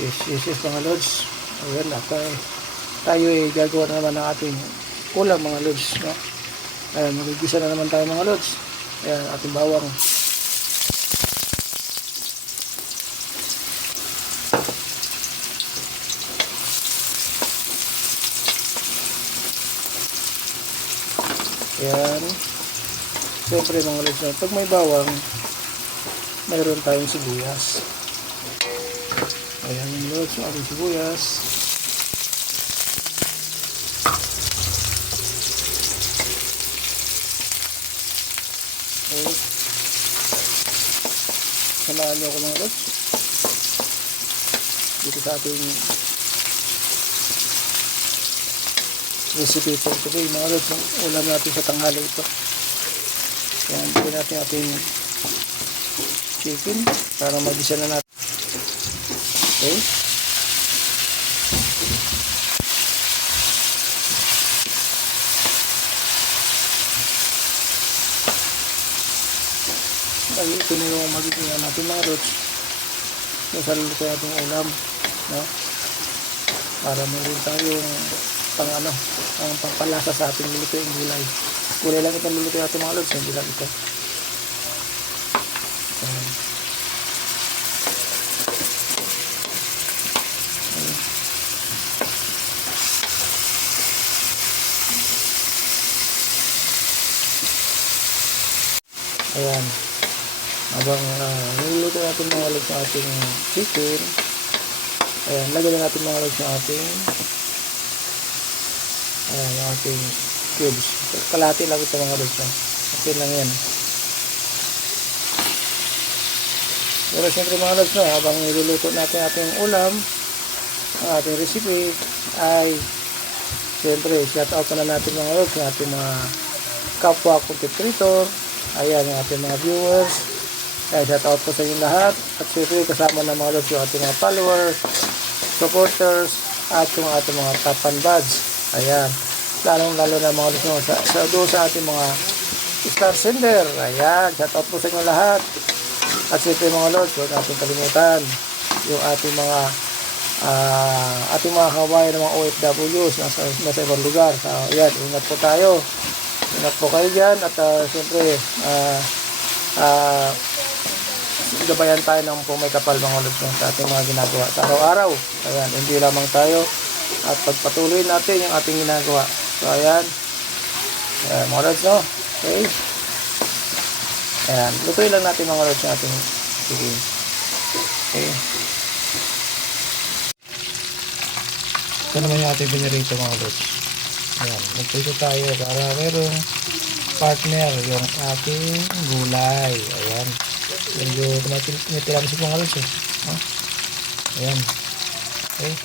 Yes, mga lods. Ayan, tayo ay gagawa na naman ng ating ulam mga lods, no? Ayan, magigisa na naman tayo mga lods. Ayan, ating bawang. Ayan. Siyempre mga lods, no? Pag may bawang, mayroon tayong sibuyas. Ayan mga lods, yung ating sibuyas. Okay. Samahan niyo ako mga lods dito sa ating recipe for today mga lods. Ulam natin sa tanghali ito. Ayan, bigyan natin ating chicken para magisa na natin. Okay. Ay, ito na yung magiging natin mga lods. Yung sarili ko natin ulam, no? Para meron tayong ang pangpalasa sa ating lulutuin gulay. Gulay lang itong lulutuin natin mga lods, hindi lang ito. Ayan. Habang niluluto natin mga lods ng ating chicken, ayan, lagyan natin mga lods ng ating yung ating cubes. Kalahati lang ito mga lods. Okay lang yan. Pero siyempre mga lods, no, habang niluluto natin ating ulam, ang ating recipe, ay siyempre shout out na natin mga lods ng ating mga kapwa content creator. Ayan yung ating mga viewers. Kaya shout out po sa inyo lahat. At siyempre kasama na mga lods yung ating mga followers, supporters, at yung ating mga top fan buds. Ayan. Lalo na mga lods sa ating mga star sender. Ayan. Shout out po sa inyo lahat. At siyempre mga lods, huwag natin kalimutan yung ating mga kawayan ng mga OFWs nasa ibang lugar. So, ayan. Ingat po tayo. Ingat po kayo dyan. At siyempre gabayan tayo ng kung may kapal mga lods sa ating mga ginagawa sa araw-araw. Ayan, hindi lamang tayo at pagpatuloy natin yung ating ginagawa. So ayan, mga lods, no? Okay, ayan, lutuin lang natin mga lods yung ating chicken. Okay, ito naman yung ating binirito mga lods. Ayan, magpito tayo para merong partner yung ating gulay. Ayan, medyo tumitira kasi mga lods ayan. Okay,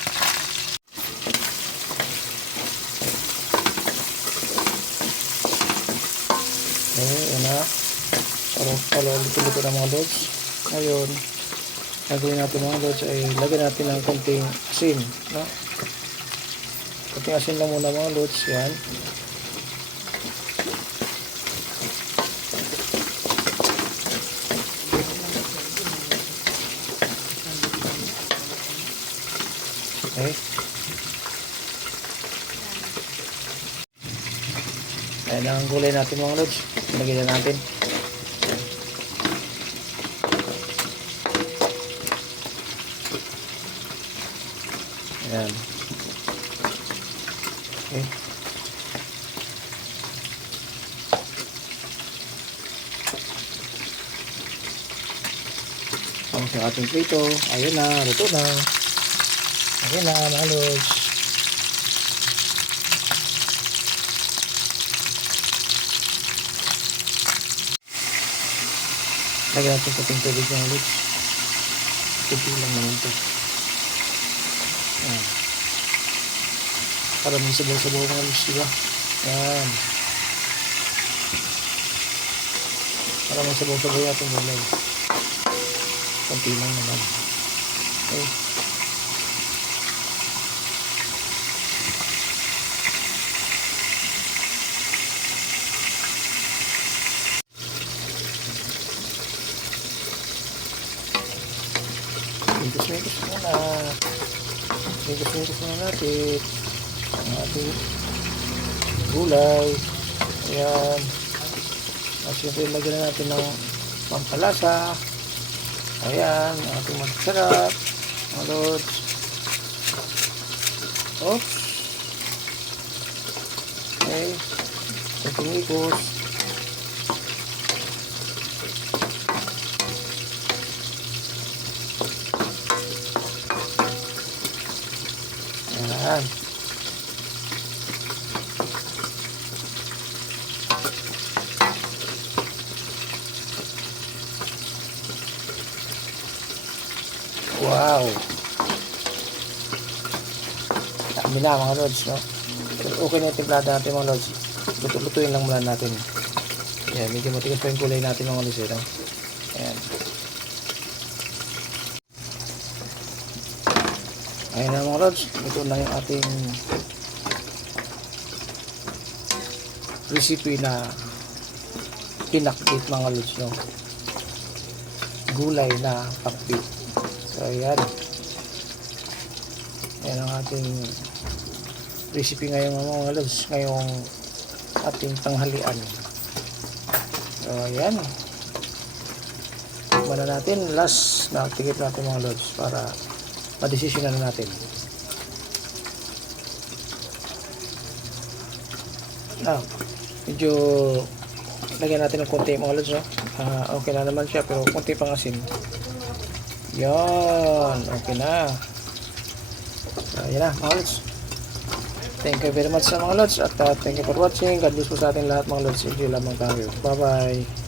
ayan na. Palo luto na mga lods. Ngayon gagawin natin mga lods ay lagyan natin ng konting asin, no? Konting asin lang muna mga lods. Yan. Okay. Ayan ang gulay natin mga lods. Lagyan natin. Ayan. Okay. Ang sa ating prito. Ayan na. Luto na. Ayan na mga lods. Lagyan natin kating tubig mga lods. Kunti lang naman ito. Ayan. Para may sabaw-sabaw mga lods, diba? Ayan. Para may sabaw-sabaw yung ating gulay. Kunti lang naman. Okay. Mikos-mikos muna. Mikos-mikos muna natin ang ating gulay. Ayan. At siyempre, lagyan na natin ng pampalasa. Ayan, ang ating masarap. Mga lods. Oops. Okay. Kunting ikos. Ayan. Wow. Dami na mga lods, no? Okay na yung timplada natin mga lods. Lutuin lang muna natin. Ayan, medyo matigas pa yung kulay natin mga lods, no? Ayan. Ayan na mga lods. Ito na yung ating recipe na pinakbit mga lods, no? Gulay na pakbit. So, ayan. Ayan ang ating recipe ngayon mga lods. Ngayong ating tanghalian. So, ayan. Tikman na natin. Last na tigit natin mga lods para madesisyonan na natin. Now, medyo lagyan natin ng konti mga lods, no? Okay na naman siya pero konti pang asin. Yan, okay na. So, yan na mga lods. Thank you very much sa mga lods at thank you for watching. God bless po sa ating lahat mga lods. Enjoy lamang tayo. Bye bye.